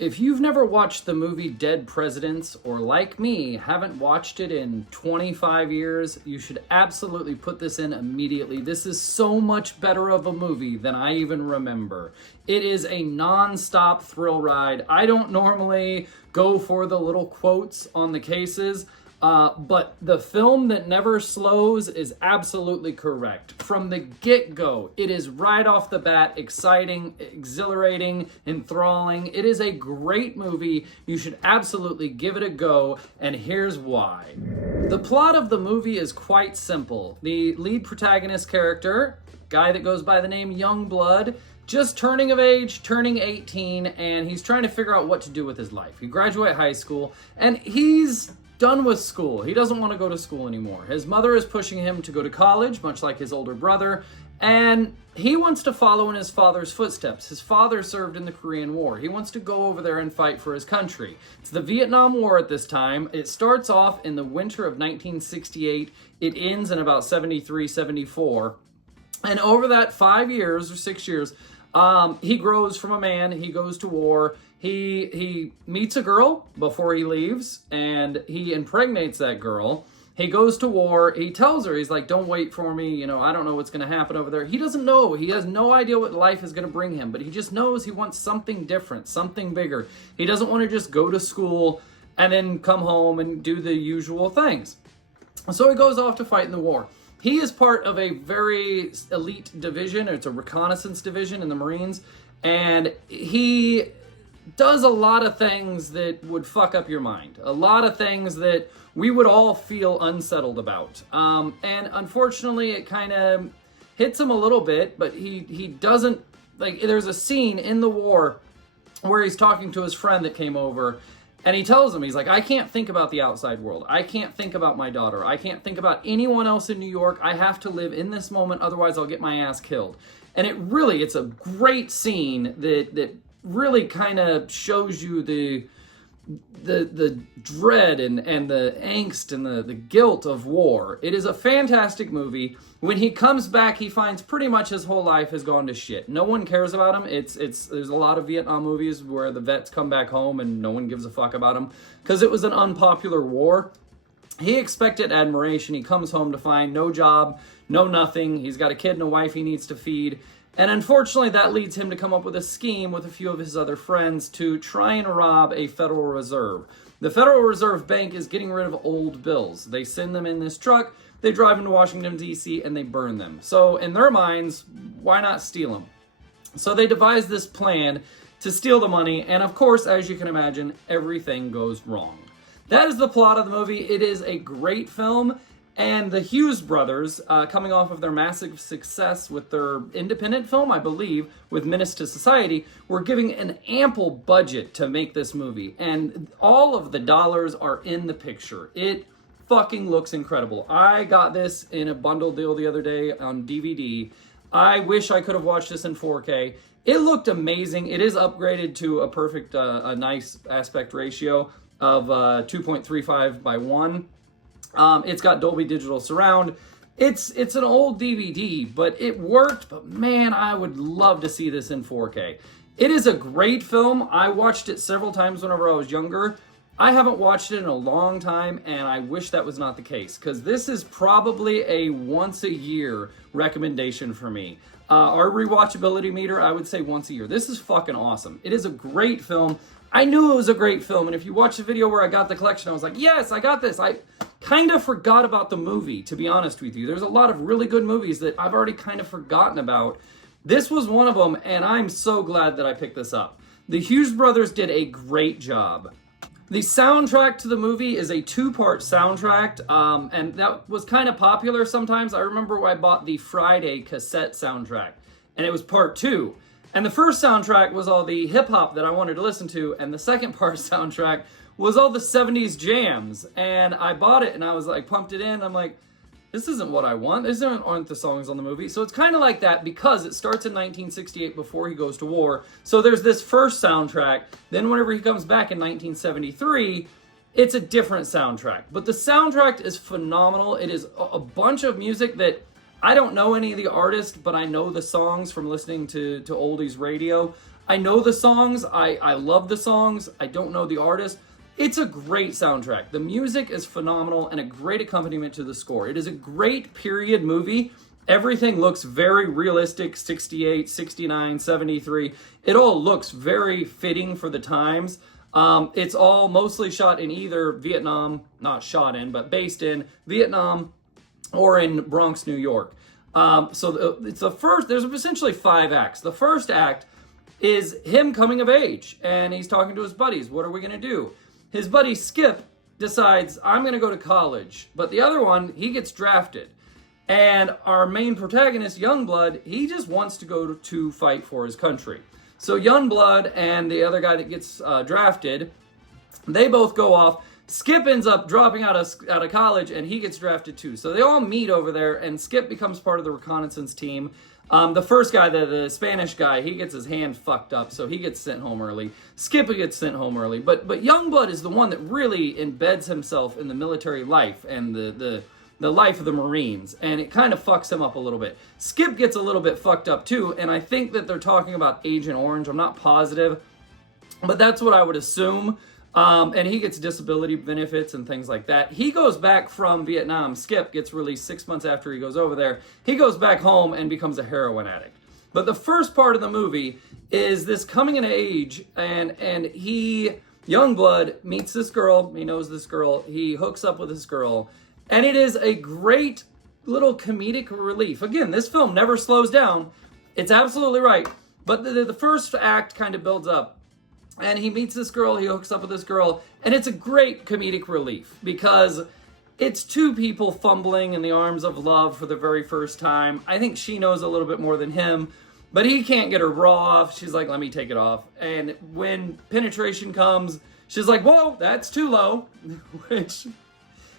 If you've never watched the movie Dead Presidents, or like me, haven't watched it in 25 years, you should absolutely put this in immediately. This is so much better of a movie than I even remember. It is a non-stop thrill ride. I don't normally go for the little quotes on the cases, but the film that never slows is absolutely correct. From the get-go, it is right off the bat exciting, exhilarating, enthralling. It is a great movie. You should absolutely give it a go, and here's why. The plot of the movie is quite simple. The lead protagonist character, guy that goes by the name Youngblood, just turning of age, turning 18, and he's trying to figure out what to do with his life. He graduated high school, and he's done with school. He doesn't want to go to school anymore. His mother is pushing him to go to college, much like his older brother, and he wants to follow in his father's footsteps. His father served in the Korean War. He wants to go over there and fight for his country. It's the Vietnam War at this time. It starts off in the winter of 1968. It ends in about 73, 74. And over that 5 years or 6 years, he grows from a man. He goes to war. He meets a girl before he leaves, and he impregnates that girl. He goes to war. He tells her, he's like, don't wait for me. You know, I don't know what's going to happen over there. He doesn't know. He has no idea what life is going to bring him, but he just knows he wants something different, something bigger. He doesn't want to just go to school and then come home and do the usual things. So he goes off to fight in the war. He is part of a very elite division. It's a reconnaissance division in the Marines, and he does a lot of things that would fuck up your mind. A lot of things that we would all feel unsettled about. And unfortunately, it kind of hits him a little bit, but he doesn't, like, there's a scene in the war where he's talking to his friend that came over, and he tells him, he's like, I can't think about the outside world. I can't think about my daughter. I can't think about anyone else in New York. I have to live in this moment, otherwise I'll get my ass killed. And it's a great scene that really kind of shows you the dread and the angst and the guilt of war. It is a fantastic movie. When he comes back, he finds pretty much his whole life has gone to shit. No one cares about him. There's a lot of Vietnam movies where the vets come back home and no one gives a fuck about them because it was an unpopular war. He expected admiration. He comes home to find no job, no nothing. He's got a kid and a wife he needs to feed. And unfortunately, that leads him to come up with a scheme with a few of his other friends to try and rob a Federal Reserve. The Federal Reserve Bank is getting rid of old bills. They send them in this truck, they drive into Washington, D.C., and they burn them. So in their minds, why not steal them? So they devise this plan to steal the money, and of course, as you can imagine, everything goes wrong. That is the plot of the movie. It is a great film. And the Hughes Brothers, coming off of their massive success with their independent film, I believe, with Menace to Society, were giving an ample budget to make this movie. And all of the dollars are in the picture. It fucking looks incredible. I got this in a bundle deal the other day on DVD. I wish I could have watched this in 4K. It looked amazing. It is upgraded to a perfect, a nice aspect ratio of 2.35 by 1. It's got Dolby Digital Surround. It's an old DVD, but it worked. But man, I would love to see this in 4K. It is a great film. I watched it several times whenever I was younger. I haven't watched it in a long time, and I wish that was not the case, because this is probably a once-a-year recommendation for me. Our rewatchability meter, I would say once a year. This is fucking awesome. It is a great film. I knew it was a great film, and if you watch the video where I got the collection, I was like, yes, I got this. I kind of forgot about the movie, to be honest with you. There's a lot of really good movies that I've already kind of forgotten about. This was one of them, and I'm so glad that I picked this up. The Hughes Brothers did a great job. The soundtrack to the movie is a 2-part soundtrack, and that was kind of popular sometimes. I remember when I bought the Friday cassette soundtrack, and it was part 2. And the first soundtrack was all the hip-hop that I wanted to listen to, and the second part soundtrack was all the 70s jams. And I bought it, and I was like, pumped it in. I'm like, this isn't what I want. These aren't the songs on the movie. So it's kind of like that because it starts in 1968 before he goes to war. So there's this first soundtrack. Then whenever he comes back in 1973, it's a different soundtrack. But the soundtrack is phenomenal. It is a bunch of music that I don't know any of the artists, but I know the songs from listening to oldies radio. I know the songs. I love the songs. I don't know the artist. It's a great soundtrack. The music is phenomenal and a great accompaniment to the score. It is a great period movie. Everything looks very realistic, 68, 69, 73. It all looks very fitting for the times. It's all mostly shot in either Vietnam, not shot in, but based in Vietnam or in Bronx, New York. It's the first, there's essentially 5 acts. The first act is him coming of age, and he's talking to his buddies. What are we going to do? His buddy Skip decides, I'm going to go to college. But the other one, he gets drafted. And our main protagonist, Youngblood, he just wants to go to fight for his country. So Youngblood and the other guy that gets drafted, they both go off. Skip ends up dropping out of college, and he gets drafted too. So they all meet over there, and Skip becomes part of the reconnaissance team. The first guy, the Spanish guy, he gets his hand fucked up, so he gets sent home early. Skip gets sent home early. But Youngblood is the one that really embeds himself in the military life and the life of the Marines, and it kind of fucks him up a little bit. Skip gets a little bit fucked up too, and I think that they're talking about Agent Orange. I'm not positive, but that's what I would assume. And he gets disability benefits and things like that. He goes back from Vietnam. Skip gets released 6 months after he goes over there. He goes back home and becomes a heroin addict. But the first part of the movie is this coming of age, and Youngblood meets this girl. He knows this girl. He hooks up with this girl. And it is a great little comedic relief. Again, this film never slows down. It's absolutely right. But the first act kind of builds up. And he meets this girl, he hooks up with this girl, and it's a great comedic relief because it's 2 people fumbling in the arms of love for the very first time. I think she knows a little bit more than him, but he can't get her bra off. She's like, let me take it off. And when penetration comes, she's like, whoa, that's too low, which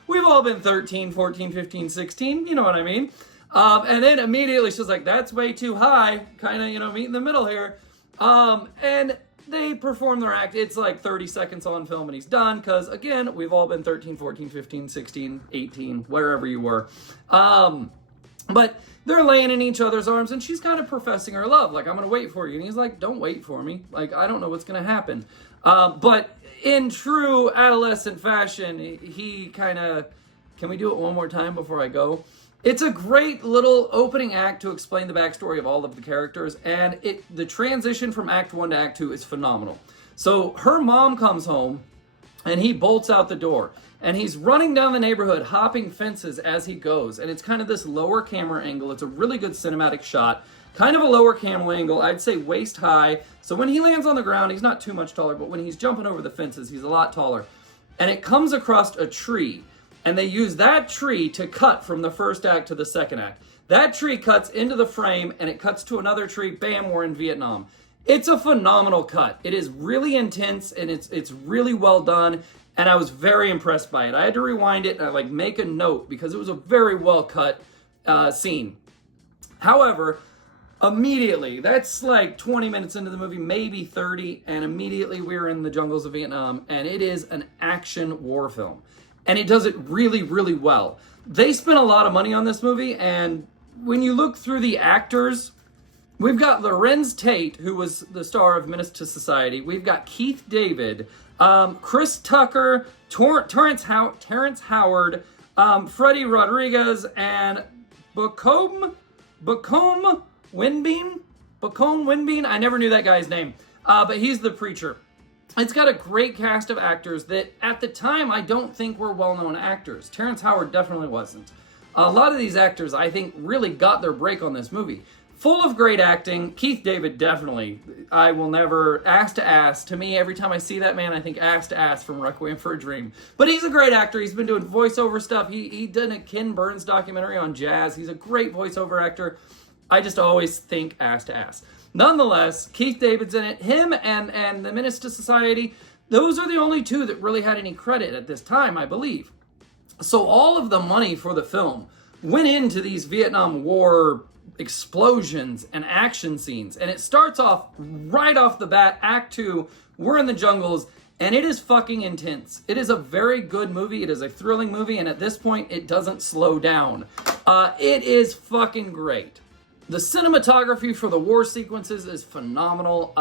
we've all been 13, 14, 15, 16, you know what I mean? And then immediately she's like, that's way too high, kind of, meet in the middle here. And they perform their act. It's like 30 seconds on film and he's done because, again, we've all been 13, 14, 15, 16, 18, wherever you were. But they're laying in each other's arms and she's kind of professing her love. Like, I'm going to wait for you. And he's like, don't wait for me. Like, I don't know what's going to happen. But in true adolescent fashion, he kind of, can we do it one more time before I go? It's a great little opening act to explain the backstory of all of the characters, and the transition from Act 1 to Act 2 is phenomenal. So her mom comes home, and he bolts out the door, and he's running down the neighborhood, hopping fences as he goes, and it's kind of this lower camera angle. It's a really good cinematic shot, kind of a lower camera angle, I'd say waist high. So when he lands on the ground, he's not too much taller, but when he's jumping over the fences, he's a lot taller. And it comes across a tree. And they use that tree to cut from the first act to the second act. That tree cuts into the frame, and it cuts to another tree. Bam, we're in Vietnam. It's a phenomenal cut. It is really intense, and it's really well done, and I was very impressed by it. I had to rewind it and make a note because it was a very well cut scene. However, immediately, that's like 20 minutes into the movie, maybe 30, and immediately we're in the jungles of Vietnam, and it is an action war film. And it does it really, really well. They spent a lot of money on this movie, and when you look through the actors, we've got Larenz Tate, who was the star of Menace to Society. We've got Keith David, Chris Tucker, Terrence Howard, Freddie Rodriguez, and Bacome Winbean. I never knew that guy's name, but he's the preacher. It's got a great cast of actors that, at the time, I don't think were well-known actors. Terrence Howard definitely wasn't. A lot of these actors, I think, really got their break on this movie. Full of great acting. Keith David, definitely. I will never... Ass to Ass. To me, every time I see that man, I think Ass to Ass from Requiem for a Dream. But he's a great actor. He's been doing voiceover stuff. He did a Ken Burns documentary on jazz. He's a great voiceover actor. I just always think Ass to Ass. Nonetheless, Keith David's in it. Him and the Menace to Society, those are the only 2 that really had any credit at this time, I believe. So all of the money for the film went into these Vietnam War explosions and action scenes. And it starts off right off the bat, Act 2, we're in the jungles, and it is fucking intense. It is a very good movie. It is a thrilling movie, and at this point, it doesn't slow down. It is fucking great. The cinematography for the war sequences is phenomenal,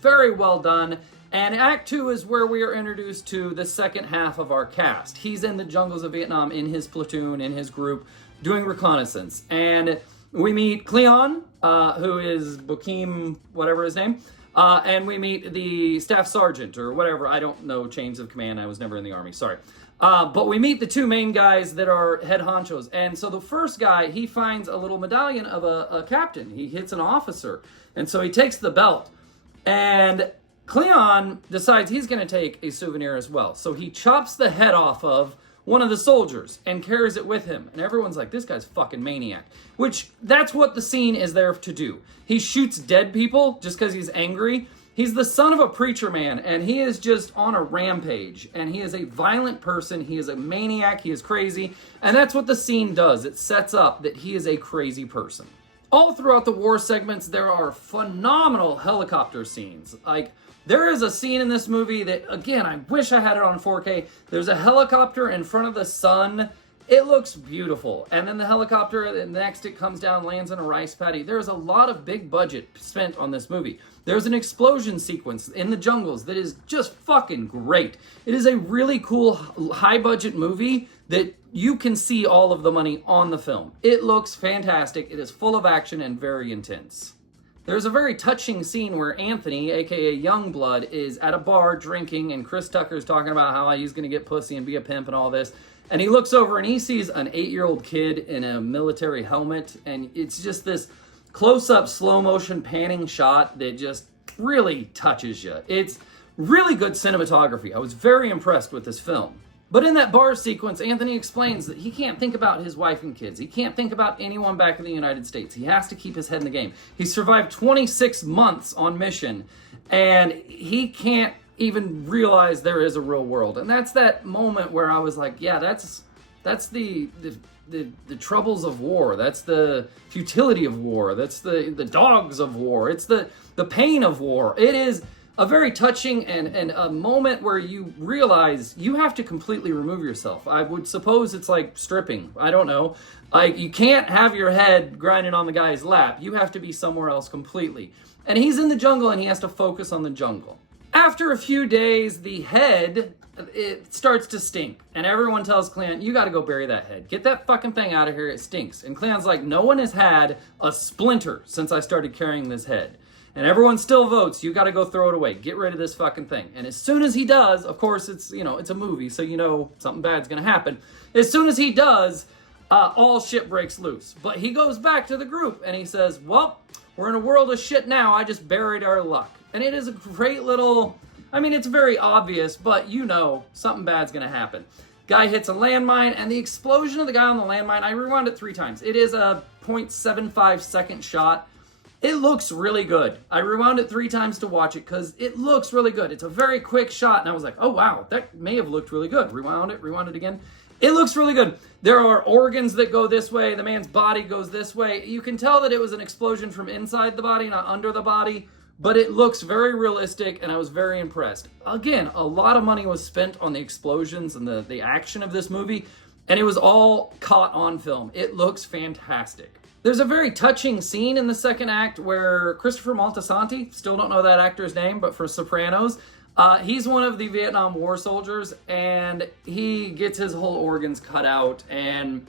very well done. And Act 2 is where we are introduced to the second half of our cast. He's in the jungles of Vietnam, in his platoon, in his group, doing reconnaissance. And we meet Cleon, who is Bokeem, whatever his name. And we meet the staff sergeant, or whatever. I don't know chains of command. I was never in the Army, sorry. But we meet the two main guys that are head honchos. And so the first guy, he finds a little medallion of a captain. He hits an officer. And so he takes the belt. And Cleon decides he's going to take a souvenir as well. So he chops the head off of one of the soldiers and carries it with him. And everyone's like, this guy's fucking maniac. Which, that's what the scene is there to do. He shoots dead people just because he's angry. He's the son of a preacher man, and he is just on a rampage. And he is a violent person. He is a maniac. He is crazy. And that's what the scene does. It sets up that he is a crazy person. All throughout the war segments, there are phenomenal helicopter scenes. Like, there is a scene in this movie that, again, I wish I had it on 4K. There's a helicopter in front of the sun. It looks beautiful. And then the helicopter, next it comes down, lands in a rice paddy. There's a lot of big budget spent on this movie. There's an explosion sequence in the jungles that is just fucking great. It is a really cool, high-budget movie that you can see all of the money on the film. It looks fantastic. It is full of action and very intense. There's a very touching scene where Anthony, aka Youngblood, is at a bar drinking, and Chris Tucker's talking about how he's going to get pussy and be a pimp and all this. And he looks over and he sees an 8-year-old kid in a military helmet, and it's just this close-up, slow-motion panning shot that just really touches you. It's really good cinematography. I was very impressed with this film. But in that bar sequence, Anthony explains that he can't think about his wife and kids. He can't think about anyone back in the United States. He has to keep his head in the game. He survived 26 months on mission, and he can't even realize there is a real world. And that's that moment where I was like, yeah, that's the troubles of war. That's the futility of war. That's the dogs of war. It's the pain of war. It is a very touching and a moment where you realize you have to completely remove yourself. I would suppose it's like stripping. I don't know. Like, you can't have your head grinding on the guy's lap. You have to be somewhere else completely. And he's in the jungle and he has to focus on the jungle. After a few days, the head, it starts to stink. And everyone tells Cleon, you gotta go bury that head. Get that fucking thing out of here, it stinks. And Cleon's like, no one has had a splinter since I started carrying this head. And everyone still votes, you gotta go throw it away. Get rid of this fucking thing. And as soon as he does, of course it's a movie, so something bad's gonna happen. As soon as he does, all shit breaks loose. But he goes back to the group and he says, well, we're in a world of shit now, I just buried our luck. And it is a great little, it's very obvious, but something bad's gonna happen. Guy hits a landmine, and the explosion of the guy on the landmine, I rewound it 3 times. It is a 0.75 second shot. It looks really good. I rewound it 3 times to watch it because it looks really good. It's a very quick shot, and I was like, oh wow, that may have looked really good. Rewound it again. It looks really good. There are organs that go this way. The man's body goes this way. You can tell that it was an explosion from inside the body, not under the body, but it looks very realistic, and I was very impressed. Again, a lot of money was spent on the explosions and the action of this movie, and it was all caught on film. It looks fantastic. There's a very touching scene in the second act where Christopher Moltisanti, still don't know that actor's name, but for Sopranos, he's one of the Vietnam War soldiers, and he gets his whole organs cut out, and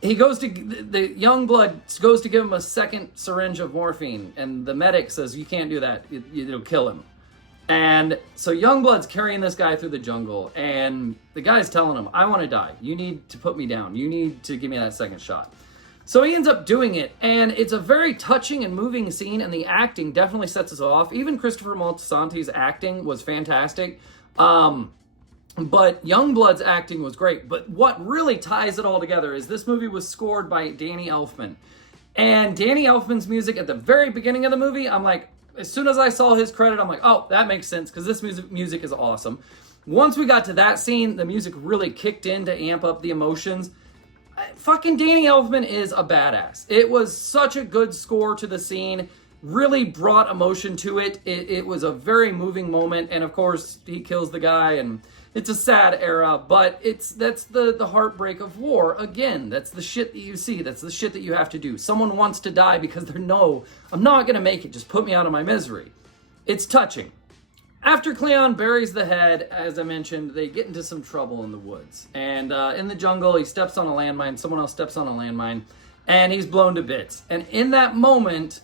the Youngblood goes to give him a second syringe of morphine, and the medic says, you can't do that, it'll kill him. And so Youngblood's carrying this guy through the jungle, and the guy's telling him, I want to die, you need to put me down, you need to give me that second shot. So he ends up doing it, and it's a very touching and moving scene, and the acting definitely sets us off. Even Christopher Moltisanti's acting was fantastic, but Youngblood's acting was great. But what really ties it all together is this movie was scored by Danny Elfman. And Danny Elfman's music at the very beginning of the movie, I'm like, as soon as I saw his credit, I'm like, oh, that makes sense, because this music is awesome. Once we got to that scene, the music really kicked in to amp up the emotions. Fucking Danny Elfman is a badass. It was such a good score to the scene, really brought emotion to it. It was a very moving moment, and of course, he kills the guy, and it's a sad era, but that's the heartbreak of war. Again, that's the shit that you see. That's the shit that you have to do. Someone wants to die because they know, I'm not going to make it. Just put me out of my misery. It's touching. After Cleon buries the head, as I mentioned, they get into some trouble in the woods. And in the jungle, he steps on a landmine. Someone else steps on a landmine. And he's blown to bits. And in that moment,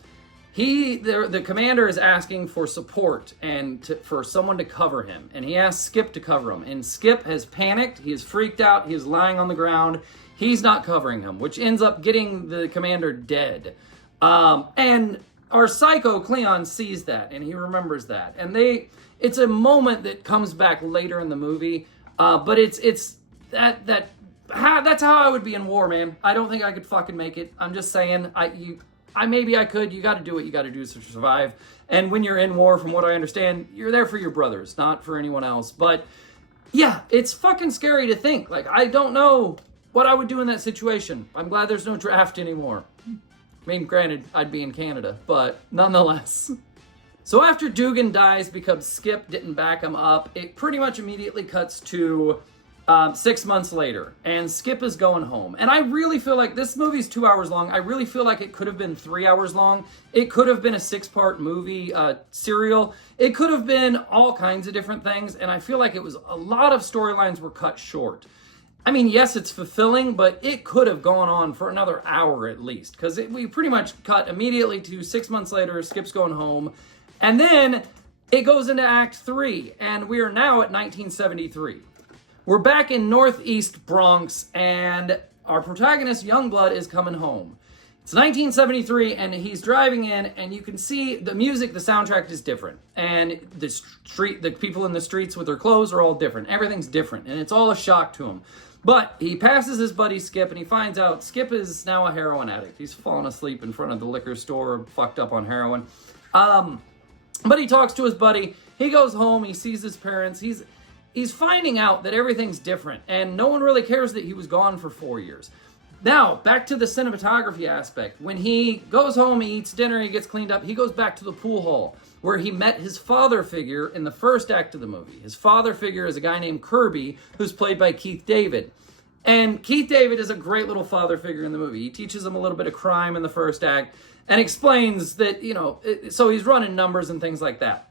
the commander is asking for support and for someone to cover him. And he asks Skip to cover him. And Skip has panicked. He is freaked out. He is lying on the ground. He's not covering him, which ends up getting the commander dead. And our psycho, Cleon, sees that. And he remembers that. And it's a moment that comes back later in the movie. But that's how I would be in war, man. I don't think I could fucking make it. I'm just saying, maybe I could. You got to do what you got to do to survive. And when you're in war, from what I understand, you're there for your brothers, not for anyone else. But yeah, it's fucking scary to think. Like, I don't know what I would do in that situation. I'm glad there's no draft anymore. I mean, granted, I'd be in Canada, but nonetheless. So after Dugan dies because Skip didn't back him up, it pretty much immediately cuts to 6 months later, and Skip is going home. And I really feel like this movie's 2 hours long. I really feel like it could have been 3 hours long. It could have been a 6-part movie serial. It could have been all kinds of different things, and I feel like it was a lot of storylines were cut short. I mean, yes, it's fulfilling, but it could have gone on for another hour at least, because we pretty much cut immediately to 6 months later, Skip's going home, and then it goes into Act 3, and we are now at 1973. We're back in Northeast Bronx, and our protagonist, Youngblood, is coming home. It's 1973, and he's driving in, and you can see the music, the soundtrack is different. And the people in the streets with their clothes are all different. Everything's different, and it's all a shock to him. But he passes his buddy Skip, and he finds out Skip is now a heroin addict. He's fallen asleep in front of the liquor store, fucked up on heroin. But he talks to his buddy. He goes home. He sees his parents. He's finding out that everything's different, and no one really cares that he was gone for 4 years. Now, back to the cinematography aspect. When he goes home, he eats dinner, he gets cleaned up, he goes back to the pool hall where he met his father figure in the first act of the movie. His father figure is a guy named Kirby, who's played by Keith David. And Keith David is a great little father figure in the movie. He teaches him a little bit of crime in the first act and explains that, so he's running numbers and things like that.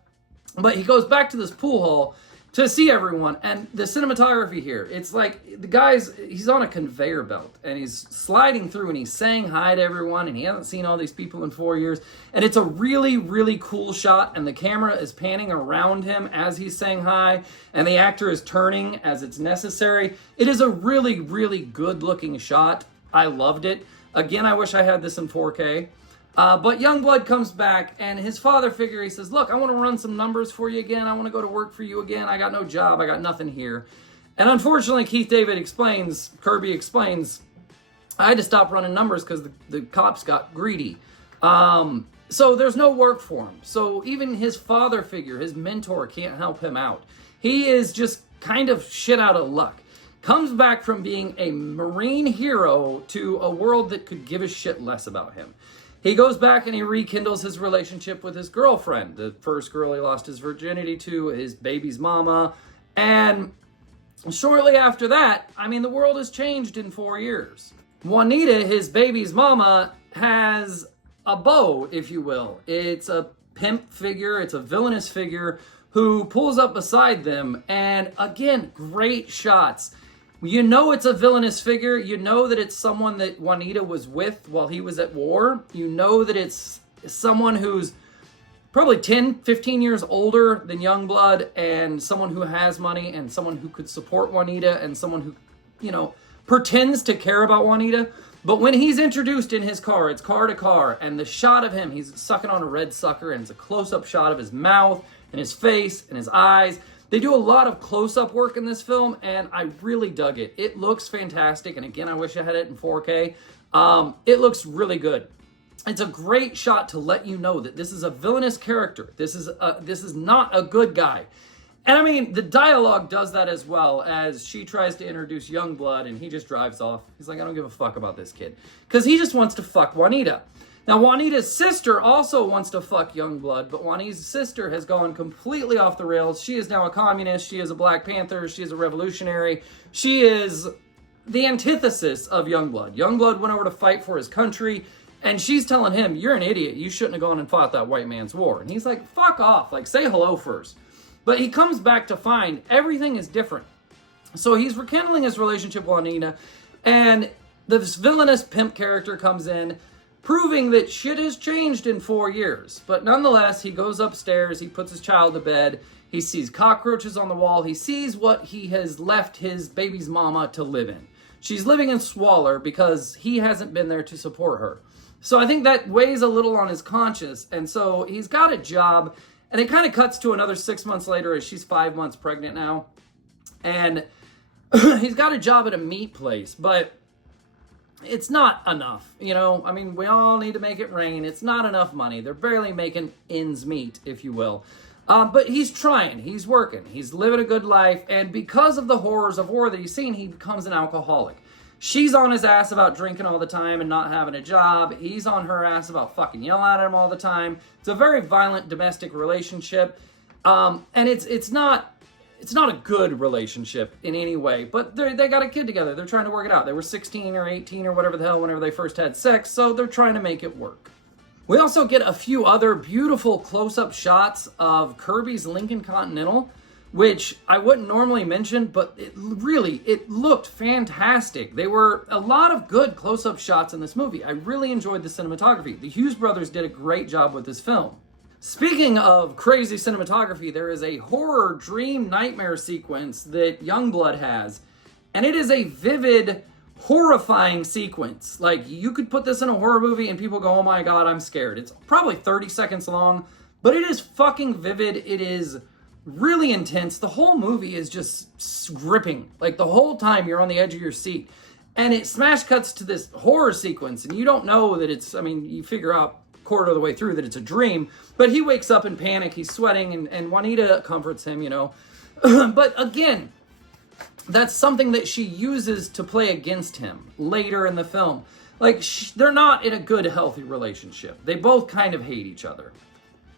But he goes back to this pool hall to see everyone, and the cinematography here, it's like he's on a conveyor belt, and he's sliding through, and he's saying hi to everyone, and he hasn't seen all these people in 4 years, and it's a really, really cool shot, and the camera is panning around him as he's saying hi, and the actor is turning as it's necessary. It is a really, really good-looking shot. I loved it. Again, I wish I had this in 4K. But Youngblood comes back, and his father figure, he says, look, I want to run some numbers for you again. I want to go to work for you again. I got no job. I got nothing here. And unfortunately, Kirby explains, I had to stop running numbers because the cops got greedy. So there's no work for him. So even his father figure, his mentor, can't help him out. He is just kind of shit out of luck. Comes back from being a Marine hero to a world that could give a shit less about him. He goes back and he rekindles his relationship with his girlfriend, the first girl he lost his virginity to, his baby's mama. And shortly after that, the world has changed in 4 years. Juanita, his baby's mama, has a beau, if you will. It's a pimp figure, it's a villainous figure who pulls up beside them. And again, great shots. You know it's a villainous figure. You know that it's someone that Juanita was with while he was at war. You know that it's someone who's probably 10, 15 years older than Youngblood, and someone who has money, and someone who could support Juanita, and someone who, pretends to care about Juanita. But when he's introduced in his car, it's car to car, and the shot of him, he's sucking on a red sucker, and it's a close-up shot of his mouth, and his face, and his eyes. They do a lot of close-up work in this film, and I really dug it. It looks fantastic, and again, I wish I had it in 4K. It looks really good. It's a great shot to let you know that this is a villainous character. This is not a good guy. And the dialogue does that as well, as she tries to introduce Youngblood, and he just drives off. He's like, I don't give a fuck about this kid. Because he just wants to fuck Juanita. Now, Juanita's sister also wants to fuck Youngblood, but Juanita's sister has gone completely off the rails. She is now a communist. She is a Black Panther. She is a revolutionary. She is the antithesis of Youngblood. Youngblood went over to fight for his country, and she's telling him, you're an idiot. You shouldn't have gone and fought that white man's war. And he's like, fuck off. Like, say hello first. But he comes back to find everything is different. So he's rekindling his relationship with Juanita, and this villainous pimp character comes in, proving that shit has changed in 4 years. But nonetheless, he goes upstairs, he puts his child to bed, he sees cockroaches on the wall, he sees what he has left his baby's mama to live in. She's living in squalor because he hasn't been there to support her. So I think that weighs a little on his conscience, and so he's got a job, and it kind of cuts to another 6 months later as she's 5 months pregnant now, and he's got a job at a meat place, but it's not enough, you know? I mean, we all need to make it rain. It's not enough money. They're barely making ends meet, if you will. But he's trying. He's working. He's living a good life. And because of the horrors of war that he's seen, he becomes an alcoholic. She's on his ass about drinking all the time and not having a job. He's on her ass about fucking yelling at him all the time. It's a very violent domestic relationship. And it's not a good relationship in any way, but they got a kid together. They're trying to work it out. They were 16 or 18 or whatever the hell whenever they first had sex, so they're trying to make it work. We also get a few other beautiful close-up shots of Kirby's Lincoln Continental, which I wouldn't normally mention, but it looked fantastic. There were a lot of good close-up shots in this movie. I really enjoyed the cinematography. The Hughes Brothers did a great job with this film. Speaking of crazy cinematography, there is a horror dream nightmare sequence that Youngblood has, and it is a vivid, horrifying sequence. Like, you could put this in a horror movie and people go, oh my god, I'm scared. It's probably 30 seconds long, but it is fucking vivid. It is really intense. The whole movie is just gripping. Like, the whole time you're on the edge of your seat. And it smash cuts to this horror sequence, and you don't know that it's, I mean, you figure out quarter of the way through that it's a dream, but he wakes up in panic, he's sweating, and Juanita comforts him, you know. But again, that's something that she uses to play against him later in the film. Like, they're not in a good, healthy relationship. They both kind of hate each other.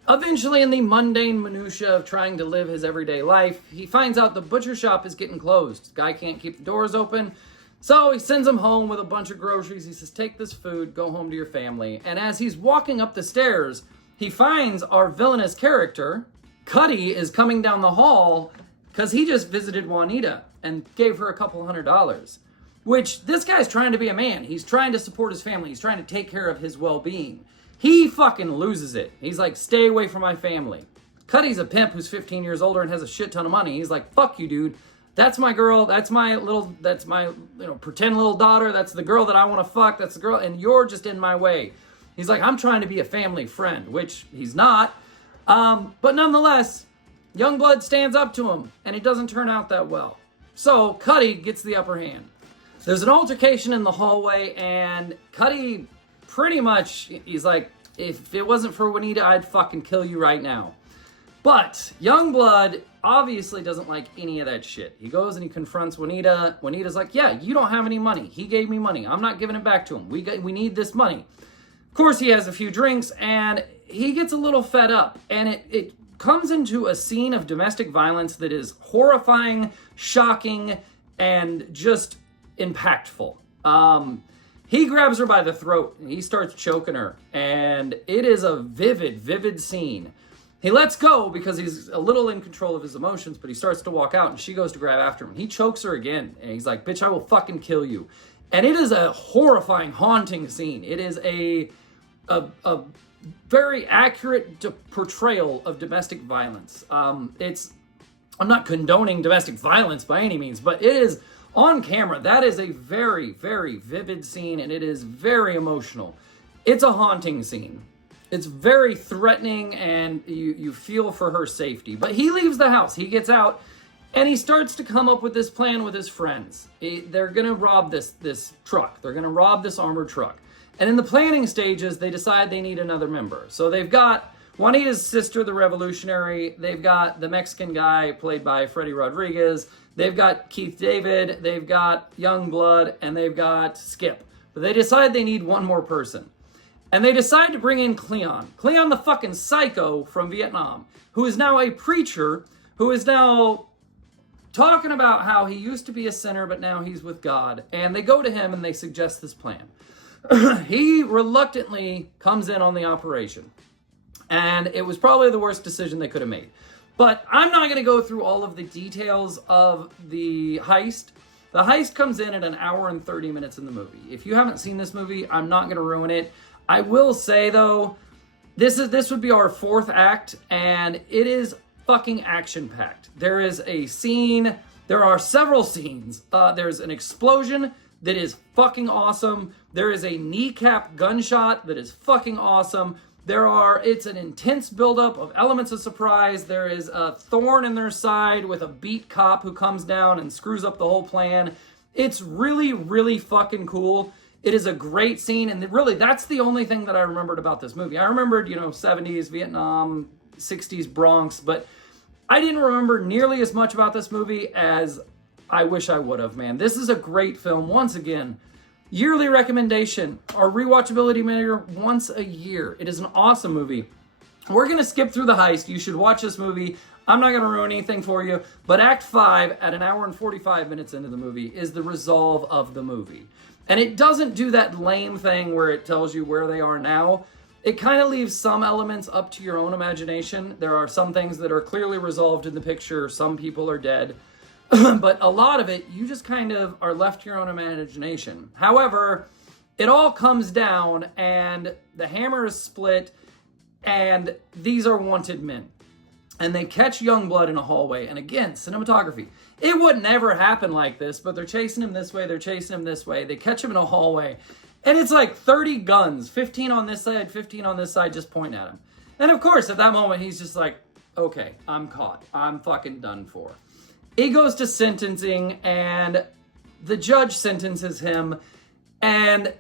Eventually, in the mundane minutia of trying to live his everyday life, he finds out the butcher shop is getting closed. Guy can't keep the doors open. So he sends him home with a bunch of groceries. He says, take this food, go home to your family. And as he's walking up the stairs, he finds our villainous character, Cuddy, is coming down the hall because he just visited Juanita and gave her a couple $100. Which, this guy's trying to be a man. He's trying to support his family. He's trying to take care of his well-being. He fucking loses it. He's like, stay away from my family. Cuddy's a pimp who's 15 years older and has a shit ton of money. He's like, fuck you, dude. That's my girl, that's my, pretend little daughter, that's the girl that I want to fuck, that's the girl, and you're just in my way. He's like, I'm trying to be a family friend, which he's not. But nonetheless, Youngblood stands up to him, and it doesn't turn out that well. So, Cuddy gets the upper hand. There's an altercation in the hallway, and Cuddy pretty much, he's like, if it wasn't for Juanita, I'd fucking kill you right now. But Youngblood obviously doesn't like any of that shit. He goes and he confronts Juanita. Juanita's like, yeah, you don't have any money. He gave me money. I'm not giving it back to him. We need this money. Of course, he has a few drinks, and he gets a little fed up. And it comes into a scene of domestic violence that is horrifying, shocking, and just impactful. He grabs her by the throat, and he starts choking her. And it is a vivid, vivid scene. He lets go because he's a little in control of his emotions, but he starts to walk out, and she goes to grab after him. He chokes her again, and he's like, bitch, I will fucking kill you. And it is a horrifying, haunting scene. It is a very accurate portrayal of domestic violence. I'm not condoning domestic violence by any means, but it is on camera. That is a very, very vivid scene, and it is very emotional. It's a haunting scene. It's very threatening, and you feel for her safety. But he leaves the house. He gets out, and he starts to come up with this plan with his friends. They're going to rob this truck. They're going to rob this armored truck. And in the planning stages, they decide they need another member. So they've got Juanita's sister, the revolutionary. They've got the Mexican guy played by Freddy Rodriguez. They've got Keith David. They've got Youngblood. And they've got Skip. But they decide they need one more person. And they decide to bring in Cleon. Cleon the fucking psycho from Vietnam, who is now a preacher, who is now talking about how he used to be a sinner, but now he's with God. And they go to him and they suggest this plan. He reluctantly comes in on the operation. And it was probably the worst decision they could have made. But I'm not going to go through all of the details of the heist. The heist comes in at an hour and 30 minutes in the movie. If you haven't seen this movie, I'm not going to ruin it. I will say, though, this would be our fourth act, and it is fucking action-packed. There is a scene, there are several scenes. There's an explosion that is fucking awesome. There is a kneecap gunshot that is fucking awesome. It's an intense buildup of elements of surprise. There is a thorn in their side with a beat cop who comes down and screws up the whole plan. It's really, really fucking cool. It is a great scene, and really, that's the only thing that I remembered about this movie. I remembered, 70s, Vietnam, 60s, Bronx, but I didn't remember nearly as much about this movie as I wish I would have, man. This is a great film. Once again, yearly recommendation, our rewatchability meter once a year. It is an awesome movie. We're going to skip through the heist. You should watch this movie. I'm not going to ruin anything for you, but Act 5, at an hour and 45 minutes into the movie, is the resolve of the movie. And it doesn't do that lame thing where it tells you where they are now. It kind of leaves some elements up to your own imagination. There are some things that are clearly resolved in the picture. Some people are dead. But a lot of it, you just kind of are left to your own imagination. However, it all comes down and the hammer is split and these are wanted men. And they catch Youngblood in a hallway. And again, cinematography. It would never happen like this, but they're chasing him this way, they're chasing him this way. They catch him in a hallway. And it's like 30 guns, 15 on this side, 15 on this side, just pointing at him. And of course, at that moment, he's just like, okay, I'm caught. I'm fucking done for. He goes to sentencing, and the judge sentences him. And,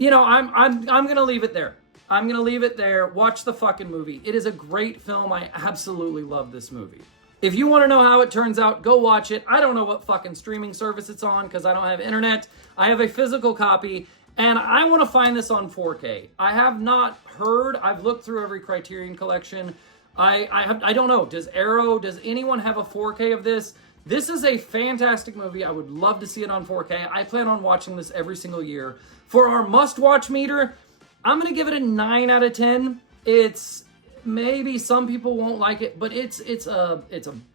I'm going to leave it there. I'm going to leave it there. Watch the fucking movie. It is a great film. I absolutely love this movie. If you want to know how it turns out, go watch it. I don't know what fucking streaming service it's on because I don't have internet. I have a physical copy, and I want to find this on 4K. I have not heard. I've looked through every Criterion collection. I don't know. Does anyone have a 4K of this? This is a fantastic movie. I would love to see it on 4K. I plan on watching this every single year. For our must-watch meter, I'm going to give it a 9 out of 10. It's maybe some people won't like it, but it's a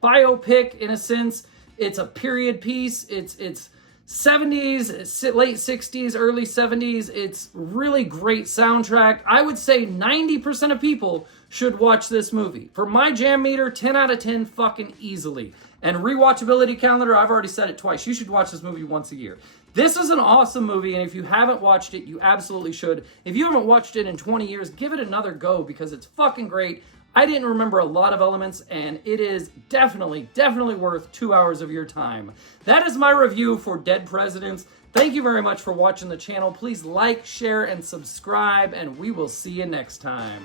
biopic in a sense. It's a period piece. It's 70s, late 60s, early 70s. It's really great soundtrack. I would say 90% of people should watch this movie. For my jam meter, 10 out of 10 fucking easily. And rewatchability calendar, I've already said it twice. You should watch this movie once a year. This is an awesome movie, and if you haven't watched it, you absolutely should. If you haven't watched it in 20 years, give it another go because it's fucking great. I didn't remember a lot of elements, and it is definitely worth 2 hours of your time. That is my review for Dead Presidents. Thank you very much for watching the channel. Please like, share, and subscribe, and we will see you next time.